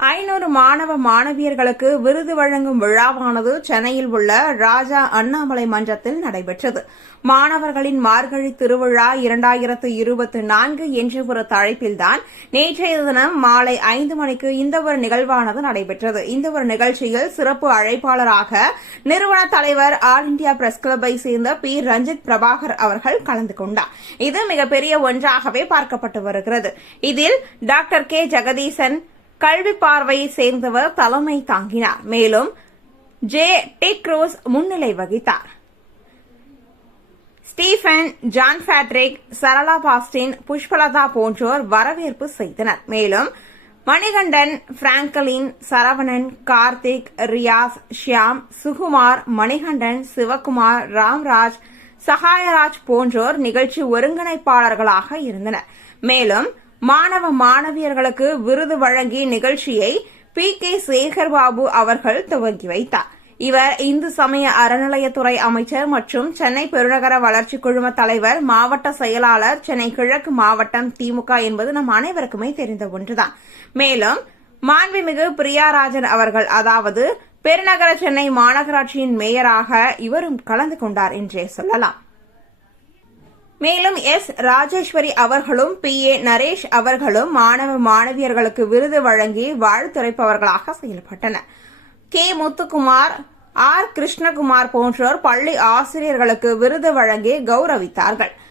500 மாணவ மாணவியர்களுக்கு விருது வழங்கும் விழாவானது சென்னையில் உள்ள ராஜா அண்ணாமலை மன்றத்தில் நடைபெற்றது. மாணவர்களின் மார்கழி திருவிழா 2024 என்ற ஒரு தலைப்பில்தான் நேற்றைய தினம் மாலை 5 மணிக்கு இந்த ஒரு நிகழ்வானது நடைபெற்றது. இந்த ஒரு நிகழ்ச்சியில் சிறப்பு அழைப்பாளராக நிறுவன தலைவர் ஆல் இண்டியா பிரஸ் கிளப்பை சேர்ந்த பி. ரஞ்சித் பிரபாகர் அவர்கள் கலந்து கொண்டார். இது மிகப்பெரிய ஒன்றாகவே பார்க்கப்பட்டு வருகிறது. இதில் டாக்டர் கே. ஜெகதீசன் கல்வி பார்வையை சேர்ந்தவர் தலைமை தாங்கினார். மேலும் ஜே. டிக்ரூஸ் முன்னிலை வகித்தார். Stephen, John Patrick, Sarala Bastin, Pushpalatha போன்றோர் வரவேற்பு செய்தனர். மேலும் மணிகண்டன், பிராங்கலின், சரவணன், கார்த்திக், ரியாஸ், ஷியாம், சுகுமார், மணிகண்டன், சிவகுமார், ராம்ராஜ், சகாயராஜ் போன்றோர் நிகழ்ச்சி ஒருங்கிணைப்பாளர்களாக இருந்தனர். மேலும் மாணவ மாணவியர்களுக்கு விருது வழங்கிய நிகழ்ச்சியை பி. கே. சேகர்பாபு அவர்கள் துவங்கி வைத்தார். இவர் இந்து சமய அறநிலையத்துறை அமைச்சர் மற்றும் சென்னை பெருநகர வளர்ச்சி குழும தலைவர், மாவட்ட செயலாளர், சென்னை கிழக்கு மாவட்டம் திமுக என்பது நம் அனைவருக்குமே தெரிந்த ஒன்றுதான். மேலும் மாண்புமிகு பிரியாராஜன் அவர்கள், அதாவது பெருநகர சென்னை மாநகராட்சியின் மேயராக இவரும் கலந்து கொண்டார் என்றே சொல்லலாம். மேலும் எஸ். ராஜேஸ்வரி அவர்களும் பி. ஏ. நரேஷ் அவர்களும் மாணவ மாணவியர்களுக்கு விருது வழங்கி வாழ்த்துரைப்பவர்களாக செயல்பட்டனர். கே. முத்துக்குமார், ஆர். கிருஷ்ணகுமார் போன்றோர் பள்ளி ஆசிரியர்களுக்கு விருது வழங்கி கௌரவித்தார்கள்.